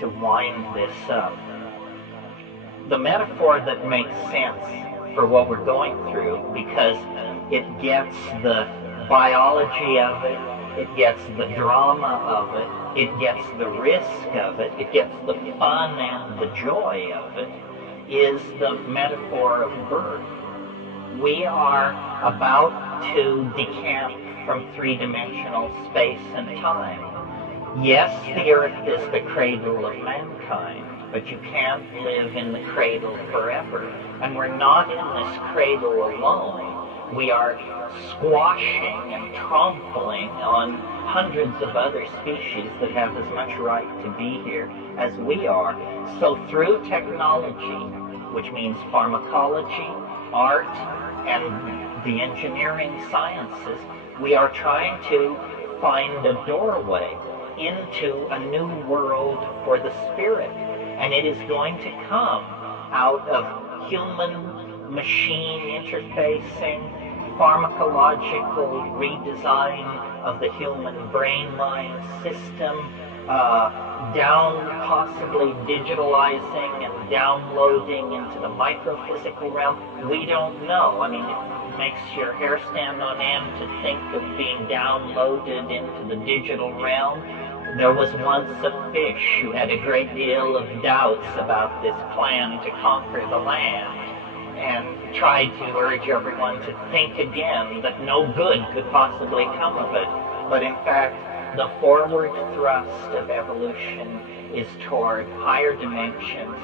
to wind this up. The metaphor that makes sense for what we're going through, because it gets the biology of it, it gets the drama of it, it gets the risk of it, it gets the fun and the joy of it, is the metaphor of birth. We are about to decamp from three-dimensional space and time. Yes, the earth is the cradle of mankind, but you can't live in the cradle forever. And we're not in this cradle alone. We are squashing and trampling on hundreds of other species that have as much right to be here as we are. So through technology, which means pharmacology, art, and the engineering sciences, we are trying to find a doorway into a new world for the spirit. And it is going to come out of human-machine interfacing, pharmacological redesign of the human brain-mind system, down possibly digitalizing and downloading into the microphysical realm. We don't know. I mean, it makes your hair stand on end to think of being downloaded into the digital realm. There was once a fish who had a great deal of doubts about this plan to conquer the land, and tried to urge everyone to think again that no good could possibly come of it. But in fact, the forward thrust of evolution is toward higher dimensions,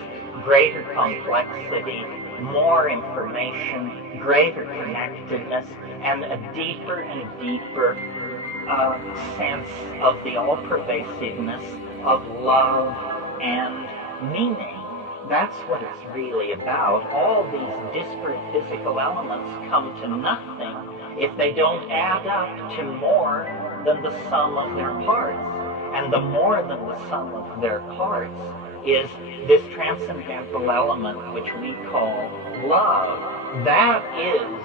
greater complexity, more information, greater connectedness, and a deeper and deeper sense of the all-pervasiveness of love and meaning. That's what it's really about. All these disparate physical elements come to nothing if they don't add up to more than the sum of their parts. And the more than the sum of their parts is this transcendental element which we call love. That is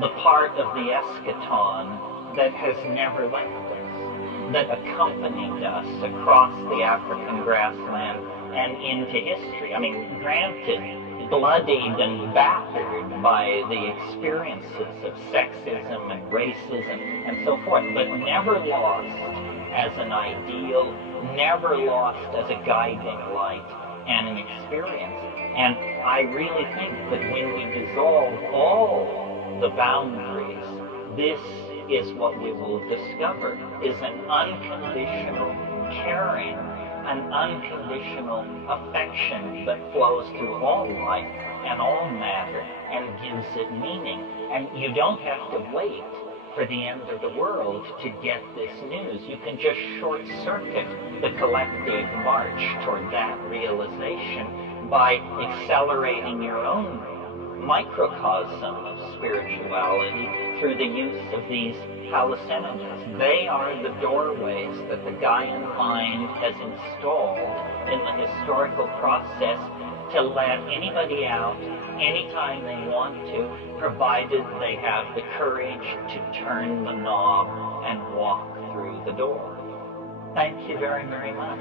the part of the eschaton that has never left us, that accompanied us across the African grassland and into history. I mean, granted, bloodied and battered by the experiences of sexism and racism and so forth, but never lost as an ideal, never lost as a guiding light and an experience. And I really think that when we dissolve all the boundaries, this is what we will discover, is an unconditional caring, an unconditional affection that flows through all life and all matter and gives it meaning. And you don't have to wait for the end of the world to get this news. You can just short-circuit the collective march toward that realization by accelerating your own microcosm of spirituality through the use of these hallucinogens. They are the doorways that the Gaian mind has installed in the historical process to let anybody out anytime they want to, provided they have the courage to turn the knob and walk through the door. Thank you very, very much.